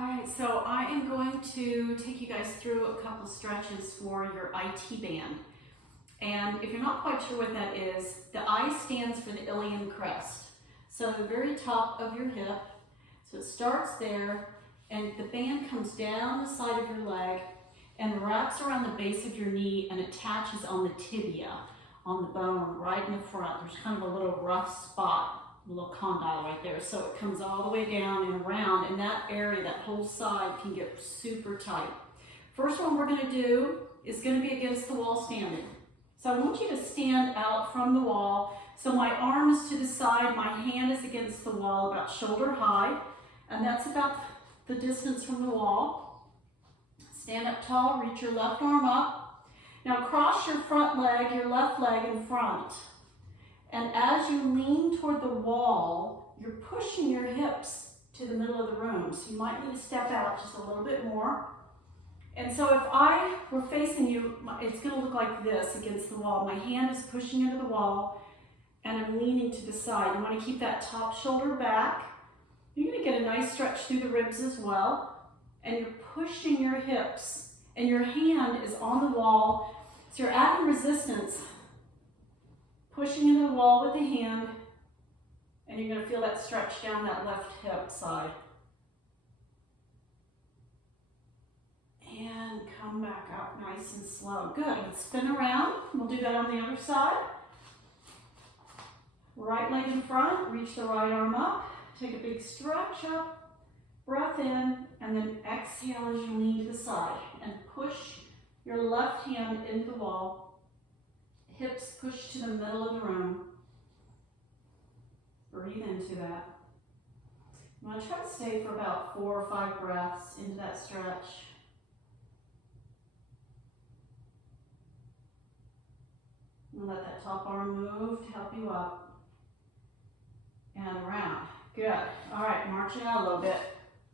All right, so I am going to take you guys through a couple stretches for your IT band. And if you're not quite sure what that is, the I stands for the ilium crest. So the very top of your hip, so it starts there, and the band comes down the side of your leg and wraps around the base of your knee and attaches on the tibia, on the bone right in the front. There's kind of a little rough spot, a little condyle right there. So it comes all the way down and around, and that area, that whole side can get super tight. First one we're gonna do is gonna be against the wall standing. So I want you to stand out from the wall. So my arm is to the side, my hand is against the wall about shoulder high, and that's about the distance from the wall. Stand up tall, reach your left arm up. Now cross your front leg, your left leg in front. And as you lean toward the wall, you're pushing your hips to the middle of the room. So you might need to step out just a little bit more. And so if I were facing you, it's gonna look like this against the wall. My hand is pushing into the wall and I'm leaning to the side. You wanna keep that top shoulder back. You're gonna get a nice stretch through the ribs as well. And you're pushing your hips and your hand is on the wall. So you're adding resistance, pushing into the wall with the hand, and you're gonna feel that stretch down that left hip side. And come back out nice and slow. Good, let's spin around. We'll do that on the other side. Right leg in front, reach the right arm up, take a big stretch up, breath in, and then exhale as you lean to the side. And push your left hand into the wall, hips push to the middle of the room. Breathe into that. You want to try to stay for about 4 or 5 breaths into that stretch. And let that top arm move to help you up and around. Good. All right, marching out a little bit.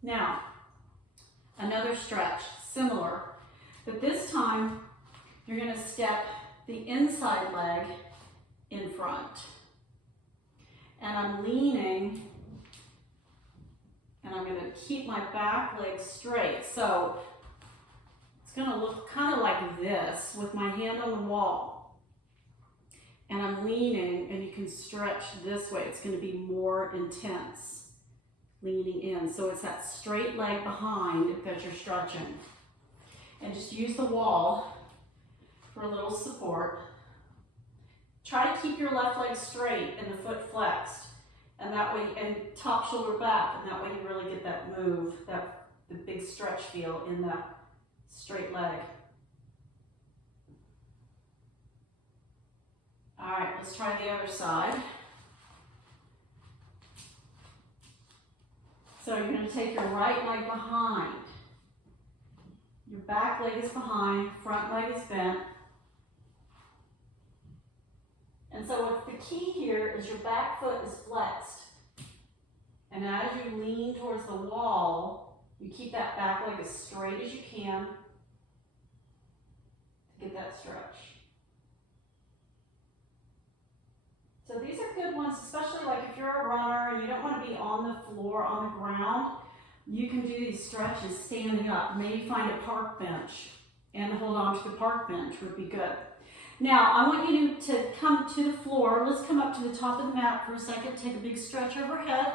Now, another stretch, similar, but this time you're going to step the inside leg in front. And I'm leaning, and I'm going to keep my back leg straight. So it's going to look kind of like this with my hand on the wall. And I'm leaning, and you can stretch this way. It's going to be more intense, leaning in. So it's that straight leg behind that you're stretching. And just use the wall for a little support. Try to keep your left leg straight and the foot flexed. And that way, and top shoulder back, and that way you really get that move, the big stretch feel in that straight leg. All right, let's try the other side. So you're going to take your right leg behind. Your back leg is behind, front leg is bent. And so what's the key here is your back foot is flexed. And as you lean towards the wall, you keep that back leg as straight as you can to get that stretch. So these are good ones, especially like if you're a runner and you don't want to be on the floor, on the ground, you can do these stretches standing up. Maybe find a park bench and hold on to the park bench would be good. Now, I want you to come to the floor. Let's come up to the top of the mat for a second. Take a big stretch overhead.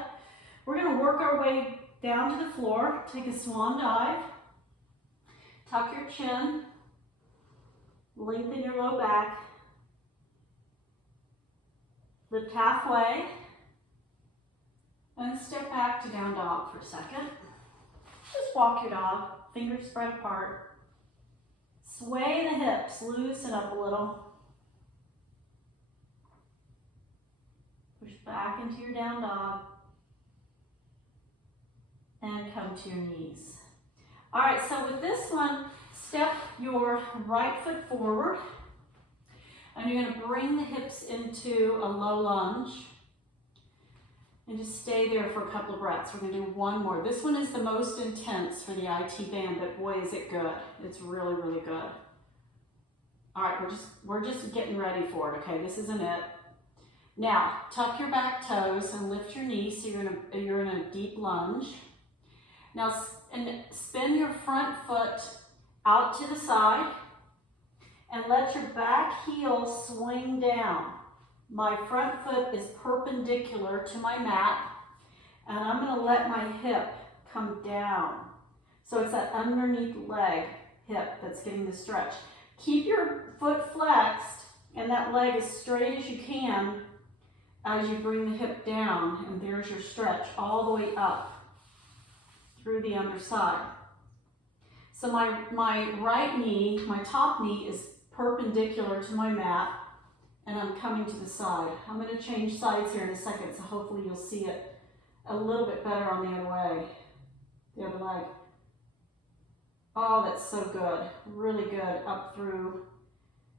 We're going to work our way down to the floor. Take a swan dive. Tuck your chin. Lengthen your low back. Lift halfway. And step back to down dog for a second. Just walk your dog. Fingers spread apart. Sway the hips, loosen up a little. Push back into your down dog. And come to your knees. All right, so with this one, step your right foot forward. And you're going to bring the hips into a low lunge. And just stay there for a couple of breaths. We're going to do one more. This one is the most intense for the IT band, but boy, is it good. It's really, really good. All right, we're just getting ready for it, okay? This isn't it. Now, tuck your back toes and lift your knees so you're in a deep lunge. Now, and spin your front foot out to the side and let your back heel swing down. My front foot is perpendicular to my mat, and I'm going to let my hip come down. So it's that underneath leg hip that's getting the stretch. Keep your foot flexed and that leg as straight as you can as you bring the hip down, and there's your stretch all the way up through the underside. So my right knee, my top knee is perpendicular to my mat, and I'm coming to the side. I'm going to change sides here in a second, so hopefully you'll see it a little bit better on the other way, the other leg. Oh, that's so good. Really good up through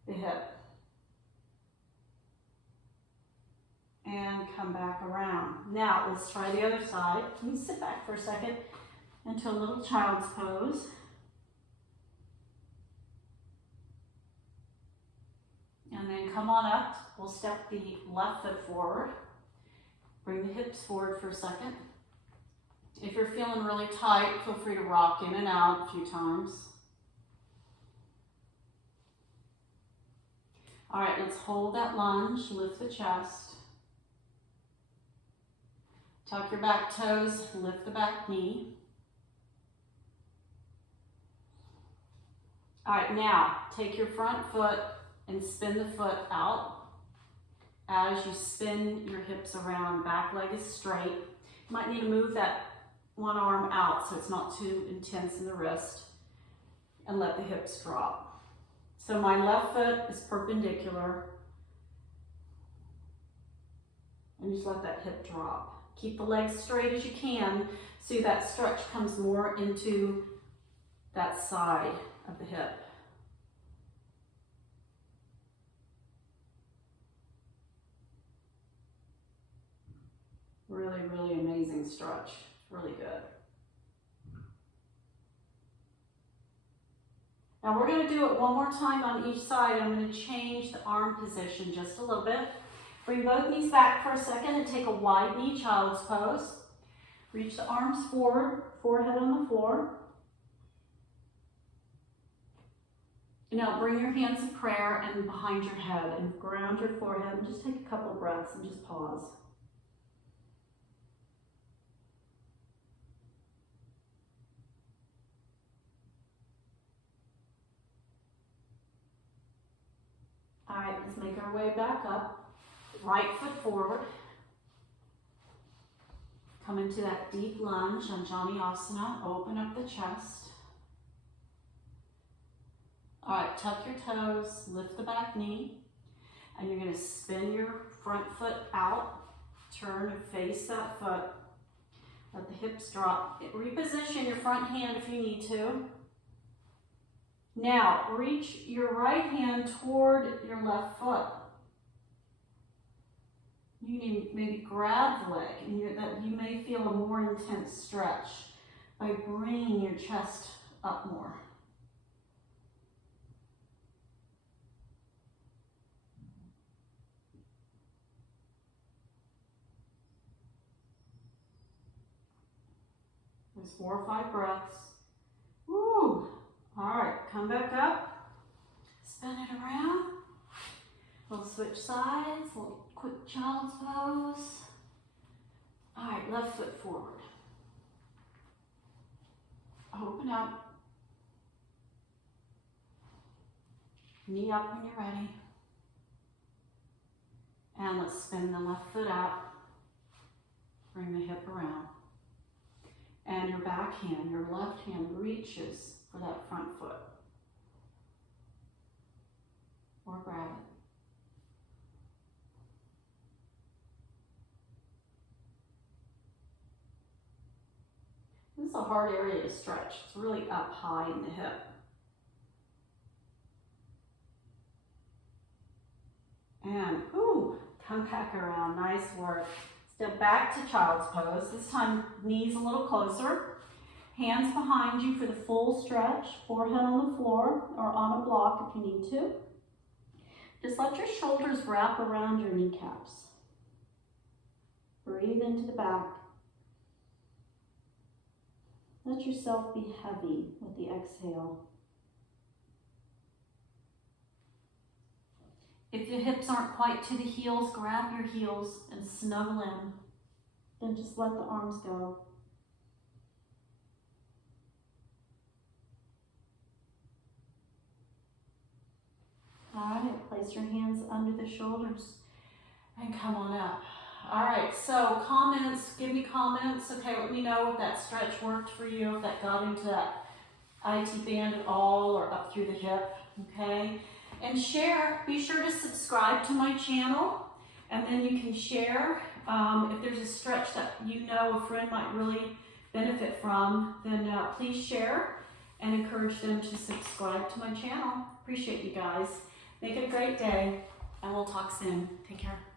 the hip. And come back around. Now, let's try the other side. Can you sit back for a second into a little child's pose? And then come on up. We'll step the left foot forward. Bring the hips forward for a second. If you're feeling really tight, feel free to rock in and out a few times. All right, let's hold that lunge, lift the chest. Tuck your back toes, lift the back knee. All right, now take your front foot and spin the foot out. As you spin your hips around, back leg is straight. You might need to move that one arm out so it's not too intense in the wrist, and let the hips drop. So my left foot is perpendicular, and just let that hip drop. Keep the legs straight as you can so that stretch comes more into that side of the hip. Really, really amazing stretch. Really good. Now we're going to do it one more time on each side. I'm going to change the arm position just a little bit. Bring both knees back for a second and take a wide knee child's pose. Reach the arms forward, forehead on the floor. And now bring your hands of prayer and behind your head and ground your forehead, and just take a couple of breaths and just pause. All right, let's make our way back up. Right foot forward. Come into that deep lunge on Jani Asana. Open up the chest. All right, tuck your toes, lift the back knee, and you're going to spin your front foot out. Turn and face that foot. Let the hips drop. Reposition your front hand if you need to. Now, reach your right hand toward your left foot. You need maybe grab the leg, and you may feel a more intense stretch by bringing your chest up more. There's 4 or 5 breaths. Woo! All right, come back up. Spin it around. We'll switch sides. We'll quick child's pose. All right, left foot forward. Open up. Knee up when you're ready. And let's spin the left foot out. Bring the hip around. And your back hand, your left hand reaches for that front foot. Or grab it. This is a hard area to stretch. It's really up high in the hip. And, ooh, come back around. Nice work. Step back to child's pose. This time, knees a little closer. Hands behind you for the full stretch. Forehead on the floor or on a block if you need to. Just let your shoulders wrap around your kneecaps. Breathe into the back. Let yourself be heavy with the exhale. If your hips aren't quite to the heels, grab your heels and snuggle in. Then just let the arms go. All right, place your hands under the shoulders and come on up. All right, so comments, give me comments. Okay, let me know if that stretch worked for you, if that got into that IT band at all or up through the hip, okay? And share, be sure to subscribe to my channel, and then you can share. If there's a stretch that you know a friend might really benefit from, then please share and encourage them to subscribe to my channel. Appreciate you guys. Make it a great day, and we'll talk soon. Take care.